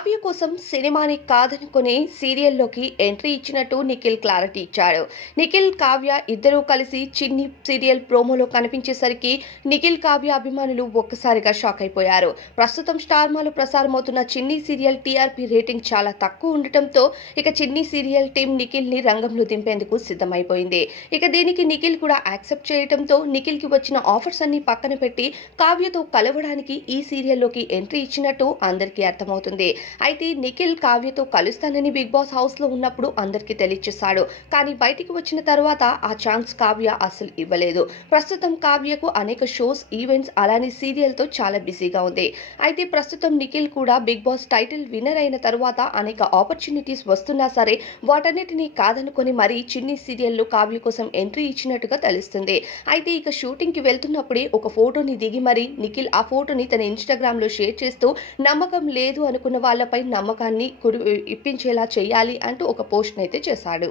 కావ్య కోసం సినిమాని కాదనుకుని సీరియల్లోకి ఎంట్రీ ఇచ్చినట్టు నిఖిల్ క్లారిటీ ఇచ్చాడు. నిఖిల్ కావ్య ఇద్దరూ కలిసి చిన్ని సీరియల్ ప్రోమోలో కనిపించేసరికి నిఖిల్ కావ్య అభిమానులు ఒక్కసారిగా షాక్ అయిపోయారు. ప్రస్తుతం స్టార్మాలో ప్రసారమవుతున్న చిన్ని సీరియల్ టీఆర్పీ రేటింగ్ చాలా తక్కువ ఉండటంతో ఇక చిన్ని సీరియల్ టీం నిఖిల్ని రంగంలో దింపేందుకు సిద్ధమైపోయింది. ఇక దీనికి నిఖిల్ కూడా యాక్సెప్ట్ చేయడంతో నిఖిల్కి వచ్చిన ఆఫర్స్ అన్ని పక్కన పెట్టి కావ్యతో కలవడానికి ఈ సీరియల్లోకి ఎంట్రీ ఇచ్చినట్టు అందరికీ అర్థమవుతుంది. అయితే నిఖిల్ కావ్యతో కలుస్తానని బిగ్ బాస్ హౌస్లో ఉన్నప్పుడు అందరికీ తెలియచేశాడు. కానీ బయటికి వచ్చిన తర్వాత ఆ ఛాన్స్ కావ్య అసలు ఇవ్వలేదు. ప్రస్తుతం కావ్యకు అనేక షోస్ ఈవెంట్స్ అలానే సీరియల్తో చాలా బిజీగా ఉంది. అయితే ప్రస్తుతం నిఖిల్ కూడా బిగ్ బాస్ టైటిల్ విన్నర్ అయిన తర్వాత అనేక ఆపర్చునిటీస్ వస్తున్నా సరే వాటన్నిటిని కాదనుకొని మరీ చిన్ని సీరియల్లో కావ్య కోసం ఎంట్రీ ఇచ్చినట్టుగా తెలుస్తుంది. అయితే ఇక షూటింగ్కి వెళ్తున్నప్పుడే ఒక ఫోటోని దిగి మరీ నిఖిల్ ఆ ఫోటోని తన ఇన్స్టాగ్రామ్లో షేర్ చేస్తూ నమ్మకం లేదు అనుకున్న వాళ్ళపై నమ్మకాన్ని కురి ఇప్పించేలా చేయాలి అంటూ ఒక పోస్ట్ అయితే చేశాడు.